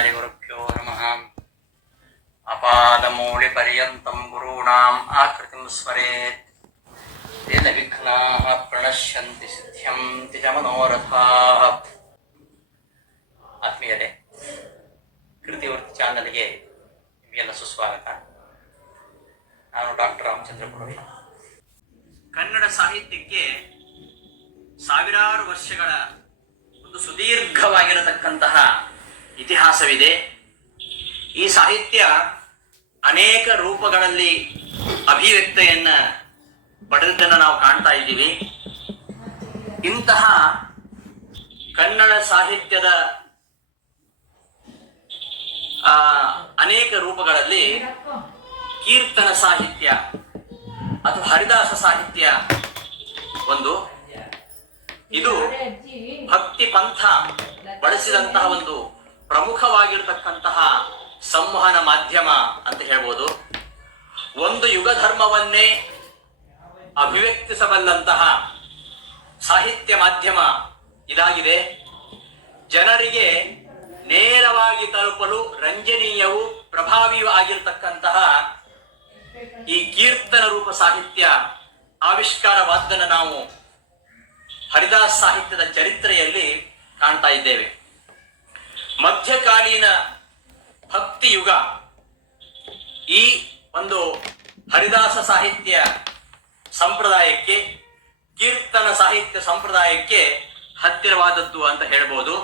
ಶ್ರೀಮದಾಚಾರ್ಯಗುರುಭ್ಯೋ ನಮಃ. ಅಪಾದಮೂಳಿಪರ್ಯಂತಂ ಗುರುಣಾಂ ಆಕೃತಿಂ ಸ್ಮರೇತ್ ತೇನ ವಿಘ್ನಾಃ ಪ್ರಣಶ್ಯಂತಿ ಸಿದ್ಧ್ಯಂತಿ ಚ ಮನೋರಥಾಃ. ಆತ್ಮೀಯರೇ, ಕೃತಿವೃತ್ತಿ ಚಾನಲ್ಗೆ ನಿಮಗೆಲ್ಲ ಸುಸ್ವಾಗತ. ನಾನು ಡಾಕ್ಟರ್ ರಾಮಚಂದ್ರ ಪುರೋಹಿತ. ಕನ್ನಡ ಸಾಹಿತ್ಯಕ್ಕೆ ಸಾವಿರಾರು ವರ್ಷಗಳ ಒಂದು ಸುದೀರ್ಘವಾಗಿರತಕ್ಕಂತಹ ಇತಿಹಾಸವಿದೆ. ಈ ಸಾಹಿತ್ಯ ಅನೇಕ ರೂಪಗಳಲ್ಲಿ ಅಭಿವ್ಯಕ್ತಿಯನ್ನ ಪಡೆದದ್ದನ್ನು ನಾವು ಕಾಣ್ತಾ ಇದ್ದೀವಿ. ಇಂತಹ ಕನ್ನಡ ಸಾಹಿತ್ಯದ ಅನೇಕ ರೂಪಗಳಲ್ಲಿ ಕೀರ್ತನ ಸಾಹಿತ್ಯ ಅಥವಾ ಹರಿದಾಸ ಸಾಹಿತ್ಯ ಒಂದು. ಇದು ಭಕ್ತಿ ಪಂಥ ಬಳಸಿದಂತಹ ಒಂದು ಪ್ರಮುಖವಾಗಿರತಕ್ಕಂತಹ ಸಂವಹನ ಮಾಧ್ಯಮ ಅಂತ ಹೇಳ್ಬೋದು. ಒಂದು ಯುಗ ಧರ್ಮವನ್ನೇ ಅಭಿವ್ಯಕ್ತಿಸಬಲ್ಲಂತಹ ಸಾಹಿತ್ಯ ಮಾಧ್ಯಮ ಇದಾಗಿದೆ. ಜನರಿಗೆ ನೇರವಾಗಿ ತಲುಪಲು ರಂಜನೀಯವೂ ಪ್ರಭಾವಿಯೂ ಆಗಿರತಕ್ಕಂತಹ ಈ ಕೀರ್ತನ ರೂಪ ಸಾಹಿತ್ಯ ಆವಿಷ್ಕಾರವಾದ್ದನ್ನು ನಾವು ಹರಿದಾಸ ಸಾಹಿತ್ಯದ ಚರಿತ್ರೆಯಲ್ಲಿ ಕಾಣ್ತಾ ಇದ್ದೇವೆ. ಮಧ್ಯಕಾಲೀನ ಭಕ್ತಿ ಯುಗ ಈ ಒಂದು ಹರಿದಾಸ ಸಾಹಿತ್ಯ ಸಂಪ್ರದಾಯಕ್ಕೆ, ಕೀರ್ತನ ಸಾಹಿತ್ಯ ಸಂಪ್ರದಾಯಕ್ಕೆ ಹತ್ತಿರವಾದದ್ದು ಅಂತ ಹೇಳ್ಬೋದು.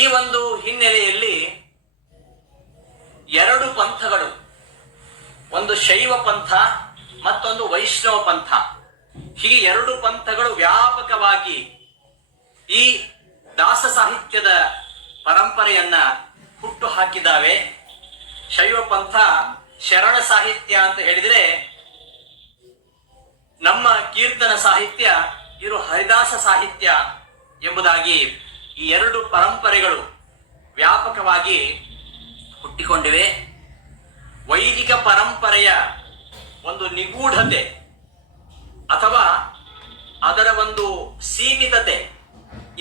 ಈ ಒಂದು ಹಿನ್ನೆಲೆಯಲ್ಲಿ ಎರಡು ಪಂಥಗಳು, ಒಂದು ಶೈವ ಪಂಥ ಮತ್ತೊಂದು ವೈಷ್ಣವ ಪಂಥ, ಹೀಗೆ ಎರಡು ಪಂಥಗಳು ವ್ಯಾಪಕವಾಗಿ ಈ ದಾಸ ಸಾಹಿತ್ಯದ ಪರಂಪರೆಯನ್ನ ಹುಟ್ಟು ಹಾಕಿದ್ದಾವೆ. ಶೈವ ಪಂಥ ಶರಣ ಸಾಹಿತ್ಯ ಅಂತ ಹೇಳಿದರೆ, ನಮ್ಮ ಕೀರ್ತನ ಸಾಹಿತ್ಯ ಇದು ಹರಿದಾಸ ಸಾಹಿತ್ಯ ಎಂಬುದಾಗಿ ಈ ಎರಡು ಪರಂಪರೆಗಳು ವ್ಯಾಪಕವಾಗಿ ಹುಟ್ಟಿಕೊಂಡಿವೆ. ವೈದಿಕ ಪರಂಪರೆಯ ಒಂದು ನಿಗೂಢತೆ ಅಥವಾ ಅದರ ಒಂದು ಸೀಮಿತತೆ,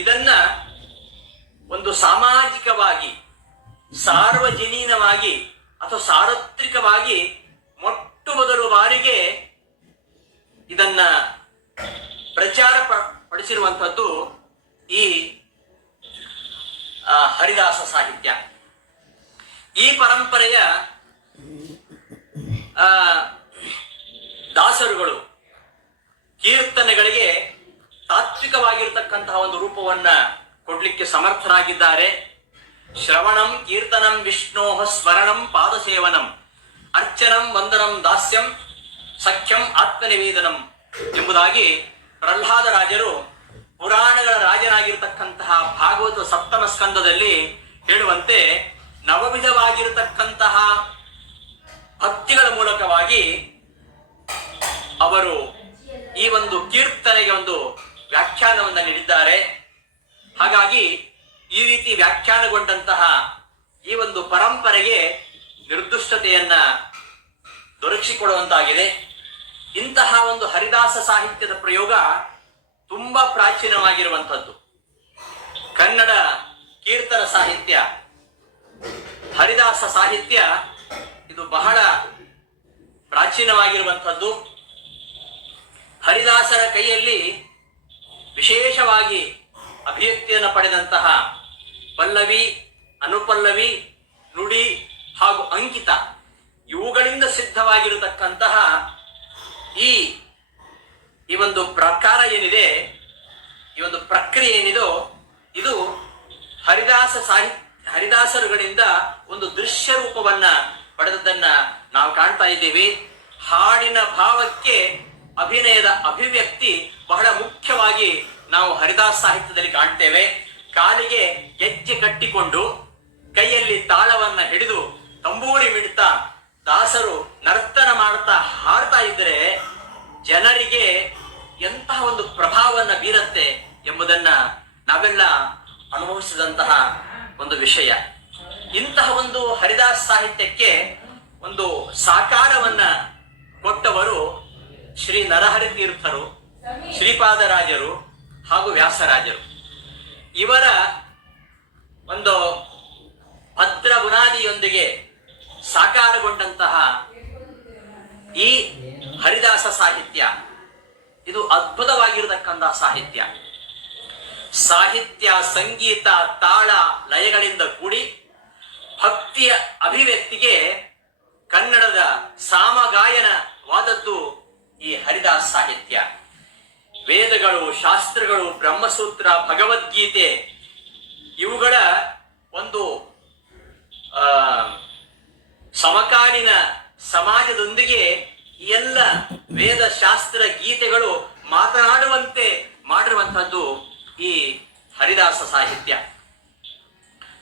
ಇದನ್ನ ಒಂದು ಸಾಮಾಜಿಕವಾಗಿ, ಸಾರ್ವಜನೀನವಾಗಿ ಅಥವಾ ಸಾರ್ವತ್ರಿಕವಾಗಿ ಮೊಟ್ಟ ಮೊದಲು ಬಾರಿಗೆ ಇದನ್ನ ಪ್ರಚಾರ ಪಡಿಸಿರುವಂಥದ್ದು ಈ ಹರಿದಾಸ ಸಾಹಿತ್ಯ. ಈ ಪರಂಪರೆಯ ದಾಸರುಗಳು ಕೀರ್ತನೆಗಳಿಗೆ ತಾತ್ವಿಕವಾಗಿರತಕ್ಕಂತಹ ಒಂದು ರೂಪವನ್ನ ಕೊಡ್ಲಿಕ್ಕೆ ಸಮರ್ಥರಾಗಿದ್ದಾರೆ. ಶ್ರವಣಂ ಕೀರ್ತನಂ ವಿಷ್ಣೋಃ ಸ್ಮರಣಂ ಪಾದಸೇವನಂ ಅರ್ಚನಂ ವಂದನಂ ದಾಸ್ಯಂ ಸಖ್ಯಂ ಆತ್ಮನಿವೇದನಂ ಎಂಬುದಾಗಿ ಪ್ರಹ್ಲಾದ ರಾಜರು ಪುರಾಣಗಳ ರಾಜನಾಗಿರ್ತಕ್ಕಂತಹ ಭಾಗವತ ಸಪ್ತಮ ಸ್ಕಂದದಲ್ಲಿ ಹೇಳುವಂತೆ ನವವಿಧವಾಗಿರತಕ್ಕಂತಹ ಭಕ್ತಿಗಳ ಮೂಲಕವಾಗಿ ಅವರು ಈ ಒಂದು ಕೀರ್ತನೆಗೆ ಒಂದು ವ್ಯಾಖ್ಯಾನವನ್ನು ನೀಡಿದ್ದಾರೆ. ಹಾಗಾಗಿ ಈ ರೀತಿ ವ್ಯಾಖ್ಯಾನಗೊಂಡಂತಹ ಈ ಒಂದು ಪರಂಪರೆಗೆ ನಿರ್ದಿಷ್ಟತೆಯನ್ನ ದೊರಕಿಸಿಕೊಡುವಂತಾಗಿದೆ. ಇಂತಹ ಒಂದು ಹರಿದಾಸ ಸಾಹಿತ್ಯದ ಪ್ರಯೋಗ ತುಂಬಾ ಪ್ರಾಚೀನವಾಗಿರುವಂಥದ್ದು. ಕನ್ನಡ ಕೀರ್ತನ ಸಾಹಿತ್ಯ, ಹರಿದಾಸ ಸಾಹಿತ್ಯ ಇದು ಬಹಳ ಪ್ರಾಚೀನವಾಗಿರುವಂಥದ್ದು. ಹರಿದಾಸರ ಕೈಯಲ್ಲಿ ವಿಶೇಷವಾಗಿ ಅಭಿವ್ಯಕ್ತಿಯನ್ನು ಪಡೆದಂತಹ ಪಲ್ಲವಿ, ಅನುಪಲ್ಲವಿ, ನುಡಿ ಹಾಗೂ ಅಂಕಿತ ಇವುಗಳಿಂದ ಸಿದ್ಧವಾಗಿರತಕ್ಕಂತಹ ಈ ಒಂದು ಪ್ರಕಾರ ಏನಿದೆ, ಈ ಒಂದು ಪ್ರಕ್ರಿಯೆ ಏನಿದೋ, ಇದು ಹರಿದಾಸರುಗಳಿಂದ ಒಂದು ದೃಶ್ಯ ರೂಪವನ್ನ ಪಡೆದದ್ದನ್ನ ನಾವು ಕಾಣ್ತಾ ಇದ್ದೀವಿ. ಹಾಡಿನ ಭಾವಕ್ಕೆ ಅಭಿನಯದ ಅಭಿವ್ಯಕ್ತಿ ಬಹಳ ಮುಖ್ಯವಾಗಿ ನಾವು ಹರಿದಾಸ ಸಾಹಿತ್ಯದಲ್ಲಿ ಕಾಣ್ತೇವೆ. ಕಾಲಿಗೆ ಗೆಜ್ಜೆ ಕಟ್ಟಿಕೊಂಡು ಕೈಯಲ್ಲಿ ತಾಳವನ್ನ ಹಿಡಿದು ತಂಬೂರಿ ಮಿಡ್ತಾ ದಾಸರು ನರ್ತನ ಮಾಡ್ತಾ ಹಾಡ್ತಾ ಇದ್ರೆ ಜನರಿಗೆ ಎಂತಹ ಒಂದು ಪ್ರಭಾವವನ್ನು ಬೀರತ್ತೆ ಎಂಬುದನ್ನ ನಾವೆಲ್ಲ ಅನುಭವಿಸಿದಂತಹ ಒಂದು ವಿಷಯ. ಇಂತಹ ಒಂದು ಹರಿದಾಸ ಸಾಹಿತ್ಯಕ್ಕೆ ಒಂದು ಸಾಕಾರವನ್ನ ಕೊಟ್ಟವರು ಶ್ರೀ ನರಹರಿ ತೀರ್ಥರು, ಶ್ರೀಪಾದರಾಜರು ಹಾಗೂ ವ್ಯಾಸರಾಜರು. ಇವರ ಒಂದು ಭದ್ರ ಬುನಾದಿಯೊಂದಿಗೆ ಸಾಕಾರಗೊಂಡಂತಹ ಈ ಹರಿದಾಸ ಸಾಹಿತ್ಯ ಇದು ಅದ್ಭುತವಾಗಿರತಕ್ಕಂತಹ ಸಾಹಿತ್ಯ. ಸಾಹಿತ್ಯ, ಸಂಗೀತ, ತಾಳ, ಲಯಗಳಿಂದ ಕೂಡಿ ಭಕ್ತಿಯ ಅಭಿವ್ಯಕ್ತಿಗೆ ಕನ್ನಡದ ಸಾಮಗಾಯನವಾದದ್ದು ಈ ಹರಿದಾಸ ಸಾಹಿತ್ಯ. ವೇದಗಳು, ಶಾಸ್ತ್ರಗಳು, ಬ್ರಹ್ಮಸೂತ್ರ, ಭಗವದ್ಗೀತೆ ಇವುಗಳ ಒಂದು ಸಮಕಾಲೀನ ಸಮಾಜದೊಂದಿಗೆ ಎಲ್ಲ ವೇದ, ಶಾಸ್ತ್ರ, ಗೀತೆಗಳು ಮಾತನಾಡುವಂತೆ ಮಾಡಿರುವಂತಹದ್ದು ಈ ಹರಿದಾಸ ಸಾಹಿತ್ಯ.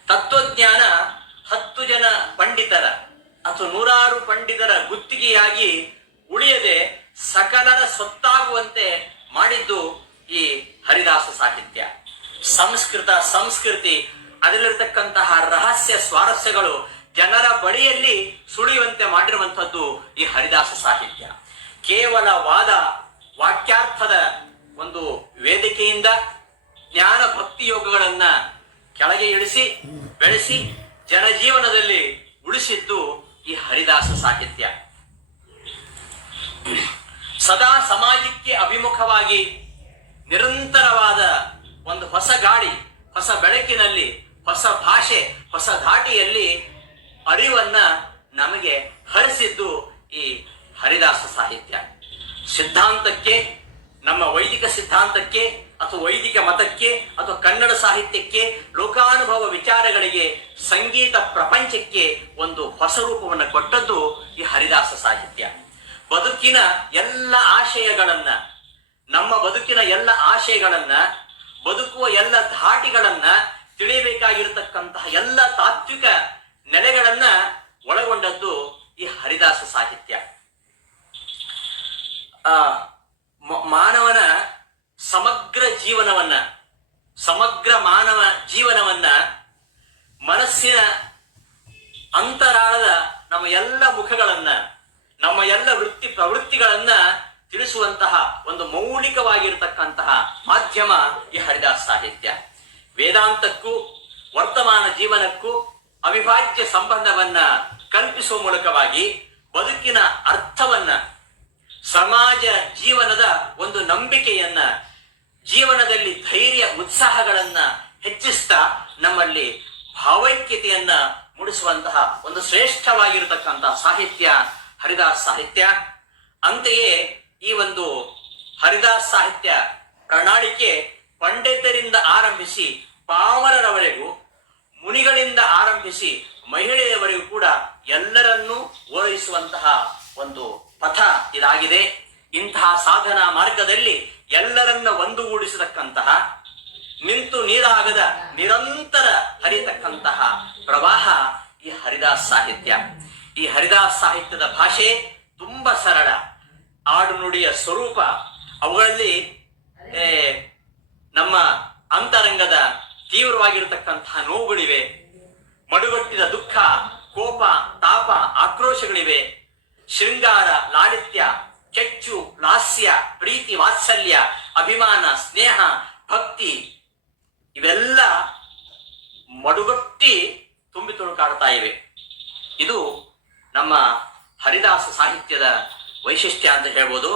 ತತ್ವಜ್ಞಾನ 10 ಜನ ಪಂಡಿತರ ಅಥವಾ 100 ಪಂಡಿತರ ಗುತ್ತಿಗೆಯಾಗಿ ಉಳಿಯದೆ ಸಕಲರ ಸೊತ್ತಾಗುವಂತೆ ಮಾಡಿದ್ದು ಈ ಹರಿದಾಸ ಸಾಹಿತ್ಯ. ಸಂಸ್ಕೃತ, ಸಂಸ್ಕೃತಿ, ಅದರಲ್ಲಿರ್ತಕ್ಕಂತಹ ರಹಸ್ಯ ಸ್ವಾರಸ್ಯಗಳು ಜನರ ಬಳಿಯಲ್ಲಿ ಸುಳಿಯುವಂತೆ ಮಾಡಿರುವಂಥದ್ದು ಈ ಹರಿದಾಸ ಸಾಹಿತ್ಯ. ಕೇವಲ ವಾದ ವಾಕ್ಯಾರ್ಥದ ಒಂದು ವೇದಿಕೆಯಿಂದ ಜ್ಞಾನ ಭಕ್ತಿ ಯೋಗಗಳನ್ನ ಕೆಳಗೆ ಇಳಿಸಿ ಬೆಳೆಸಿ ಜನಜೀವನದಲ್ಲಿ ಉಳಿಸಿದ್ದು ಈ ಹರಿದಾಸ ಸಾಹಿತ್ಯ. ಸದಾ ಸಮಾಜಕ್ಕೆ ಅಭಿಮುಖವಾಗಿ ನಿರಂತರವಾದ ಒಂದು ಹೊಸ ಗಾಳಿ, ಹೊಸ ಬೆಳಕಿನಲ್ಲಿ, ಹೊಸ ಭಾಷೆ, ಹೊಸ ಧಾಟಿಯಲ್ಲಿ ಅರಿವನ್ನ ನಮಗೆ ಹರಿಸಿದ್ದು ಈ ಹರಿದಾಸ ಸಾಹಿತ್ಯ. ಸಿದ್ಧಾಂತಕ್ಕೆ, ನಮ್ಮ ವೈದಿಕ ಸಿದ್ಧಾಂತಕ್ಕೆ ಅಥವಾ ವೈದಿಕ ಮತಕ್ಕೆ ಅಥವಾ ಕನ್ನಡ ಸಾಹಿತ್ಯಕ್ಕೆ, ಲೋಕಾನುಭವ ವಿಚಾರಗಳಿಗೆ, ಸಂಗೀತ ಪ್ರಪಂಚಕ್ಕೆ ಒಂದು ಹೊಸ ರೂಪವನ್ನು ಕೊಟ್ಟದ್ದು ಈ ಹರಿದಾಸ ಸಾಹಿತ್ಯ. ಬದುಕಿನ ಎಲ್ಲ ಆಶಯಗಳನ್ನ, ನಮ್ಮ ಬದುಕಿನ ಎಲ್ಲ ಆಶಯಗಳನ್ನ, ಬದುಕುವ ಎಲ್ಲ ಧಾಟಿಗಳನ್ನ ತಿಳಿಯಬೇಕಾಗಿರತಕ್ಕಂತಹ ಎಲ್ಲ ತಾತ್ವಿಕ ನೆಲೆಗಳನ್ನ ಒಳಗೊಂಡದ್ದು ಈ ಹರಿದಾಸ ಸಾಹಿತ್ಯ. ಮಾನವನ ಸಮಗ್ರ ಜೀವನವನ್ನ, ಸಮಗ್ರ ಮಾನವ ಜೀವನವನ್ನ, ಮನಸ್ಸಿನ ಅಂತರಾಳದ ನಮ್ಮ ಎಲ್ಲ ಮುಖಗಳನ್ನ, ನಮ್ಮ ಎಲ್ಲ ವೃತ್ತಿ ಪ್ರವೃತ್ತಿಗಳನ್ನ ತಿಳಿಸುವಂತಹ ಒಂದು ಮೌಲಿಕವಾಗಿರತಕ್ಕಂತಹ ಮಾಧ್ಯಮ ಈ ಹರಿದಾಸ ಸಾಹಿತ್ಯ. ವೇದಾಂತಕ್ಕೂ ವರ್ತಮಾನ ಜೀವನಕ್ಕೂ ಅವಿಭಾಜ್ಯ ಸಂಬಂಧವನ್ನ ಕಲ್ಪಿಸುವ ಮೂಲಕವಾಗಿ ಬದುಕಿನ ಅರ್ಥವನ್ನ, ಸಮಾಜ ಜೀವನದ ಒಂದು ನಂಬಿಕೆಯನ್ನ, ಜೀವನದಲ್ಲಿ ಧೈರ್ಯ ಉತ್ಸಾಹಗಳನ್ನ ಹೆಚ್ಚಿಸ್ತಾ ನಮ್ಮಲ್ಲಿ ಭಾವೈಕ್ಯತೆಯನ್ನ ಮೂಡಿಸುವಂತಹ ಒಂದು ಶ್ರೇಷ್ಠವಾಗಿರತಕ್ಕಂತಹ ಸಾಹಿತ್ಯ ಹರಿದಾಸ ಸಾಹಿತ್ಯ. ಅಂತೆಯೇ ಈ ಒಂದು ಹರಿದಾಸ ಸಾಹಿತ್ಯ ಪ್ರಣಾಳಿಕೆ ಪಂಡಿತರಿಂದ ಆರಂಭಿಸಿ ಪಾಮರರವರೆಗೂ, ಮುನಿಗಳಿಂದ ಆರಂಭಿಸಿ ಮಹಿಳೆಯವರೆಗೂ ಕೂಡ ಎಲ್ಲರನ್ನೂ ಓಲೈಸುವಂತಹ ಒಂದು ಪಥ ಇದಾಗಿದೆ. ಇಂತಹ ಸಾಧನಾ ಮಾರ್ಗದಲ್ಲಿ ಎಲ್ಲರನ್ನ ಒಂದುಗೂಡಿಸತಕ್ಕಂತಹ, ನಿಂತು ನೀರಾಗದ ನಿರಂತರ ಹರಿಯತಕ್ಕಂತಹ ಪ್ರವಾಹ ಈ ಹರಿದಾಸ ಸಾಹಿತ್ಯ. ಈ ಹರಿದಾಸ ಸಾಹಿತ್ಯದ ಭಾಷೆ ತುಂಬಾ ಸರಳ, ಆಡು ನುಡಿಯ ಸ್ವರೂಪ, ಅವುಗಳಲ್ಲಿ ನಮ್ಮ ಅಂತರಂಗದ ತೀವ್ರವಾಗಿರತಕ್ಕಂತಹ ನೋವುಗಳಿವೆ, ಮಡುಗಟ್ಟಿದ ದುಃಖ, ಕೋಪ, ತಾಪ, ಆಕ್ರೋಶಗಳಿವೆ, ಶೃಂಗಾರ, ಲಾಲಿತ್ಯ, ಕೆಚ್ಚು, ಲಾಸ್ಯ, ಪ್ರೀತಿ, ವಾತ್ಸಲ್ಯ, ಅಭಿಮಾನ, ಸ್ನೇಹ, ಭಕ್ತಿ ಇವೆಲ್ಲ ಮಡುಗಟ್ಟಿ ತುಂಬಿ ತುಳುಕಾಡ್ತಾ ಇವೆ. ಇದು ನಮ್ಮ ಹರಿದಾಸ ಸಾಹಿತ್ಯದ ವೈಶಿಷ್ಟ್ಯ ಅಂತ ಹೇಳ್ಬೋದು.